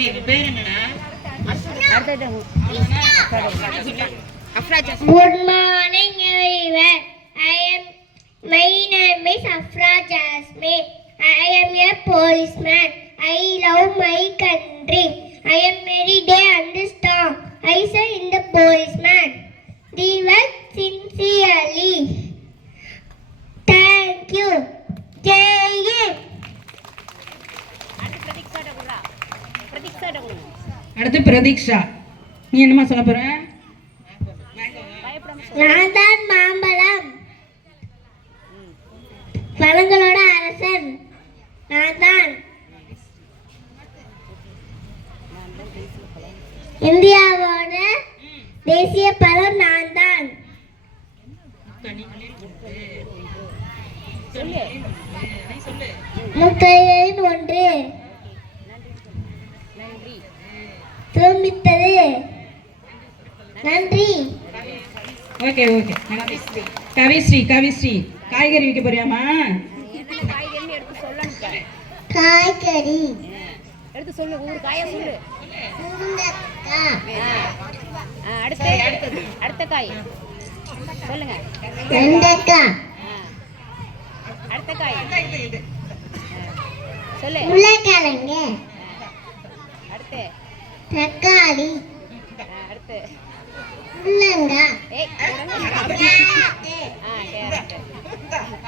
பேர் என்னடா? Good morning, everyone. My name is Afra Jasmine. I am a policeman. I love my country. I am every day understand. I say in the policeman. The work sincerely. Thank you. Jai Hind. அடுத்து பிரதீக்ஷா, நீ என்னமா சொல்ல போற? நான் தான் மாம்பழம், பழங்களோட அரசன். நான் தான் இந்தியாவோட தேசிய பழம். நான் தான் முக்கையின் ஒன்று தூமித்தது. நன்றி. Okay okay. கவிஸ்ரீ காய்கறி விற்க போறியாமா? காய்கறி எடுத்து சொல்லு. ஊர் காய சொல்லு. அடுத்த காய் சொல்லுங்க. வெண்டைக்காய். அடுத்த காய் சொல்லு. உருளைக்கிழங்கு. அடுத்து தக்காளி. அடுத்து உள்ளங்காய்.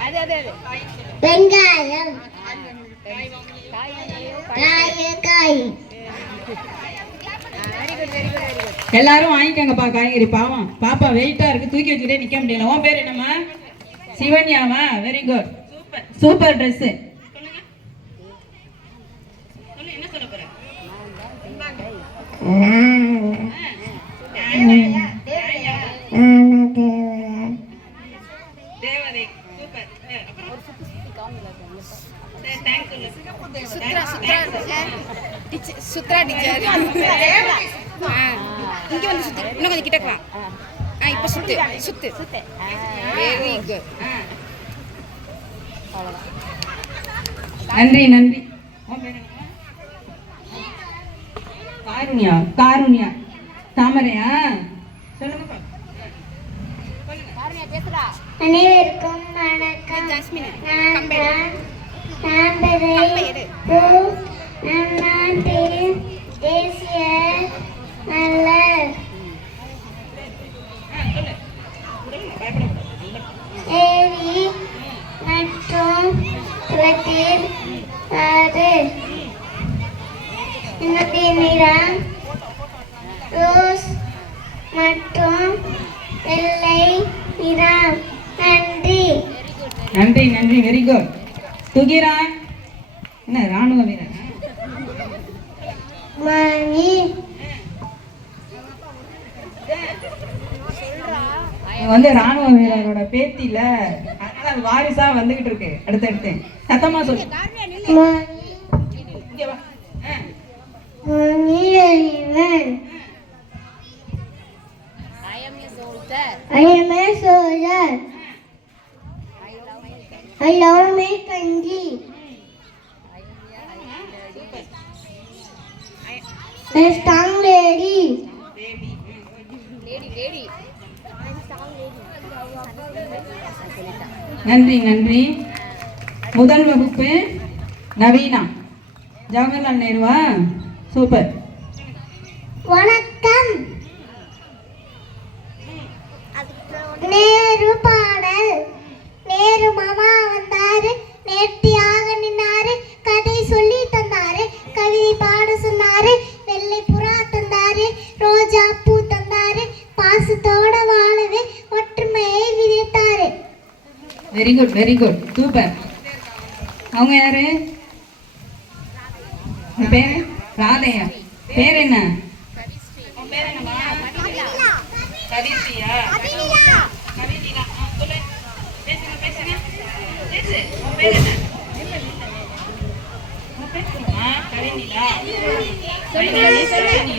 அது வெங்காயம். காய். எல்லாரும் வாங்கிக்கோங்கப்பா காய்கறி. பாவம் பாப்பா வெயிட்டா இருக்கு, தூக்கி வச்சுட்டே நிக்க முடியல. உன் பேர் என்னம்மா? சிவன்யாவா? Very good, super dress. என்ன சொல்ல போற? தேவதை. சூப்பர். சுத்ரா டீச்சர் இங்க வந்து சுத்து. இன்னும் கொஞ்சம் கிட்ட வா. இப்ப சுத்து. Very good. நன்றி. காருண்யா தாமரையா? சொல்லுங்க. அனைவருக்கும் வணக்கம். நான் நாட்டின் தேசிய மலர் ஏரி மற்றும் குளத்தில் என்னுடைய நிறம் ரோஸ் மற்றும் வெள்ளை நிறம். நன்றி. Very good. துகிரா என்ன ராணுவ வீரர்? மணி. வந்து ராணுவ வீரரோட பேத்தில, அதனால அது வாரிசா வந்துகிட்டு இருக்கு. அடுத்து சத்தமா சொல்லு. இங்க வா. I am a soldier. I love my country. A strong lady. நன்றி. முதல் வகுப்பு நவீனா, ஜவஹர்லால் நேருவா? சூப்பர். வணக்கம். நேரு பாடல். நேரு மாமா வந்தாரு, நேர்த்தியாக நின்னாரு, கதை சொல்லி தந்தாரு, கவிதை பாட சொன்னாரு, வெள்ளை புறா தந்தாரு, ரோஜா பூ தந்தாரு, பாசத்தோட வாழவே ஒற்றுமையை விதைத்தாரு. Very good, super. அவங்க யாரு? பேரு ராதையா? பேர் என்ன? கவிஸ்ரீயா? பேசுங்க.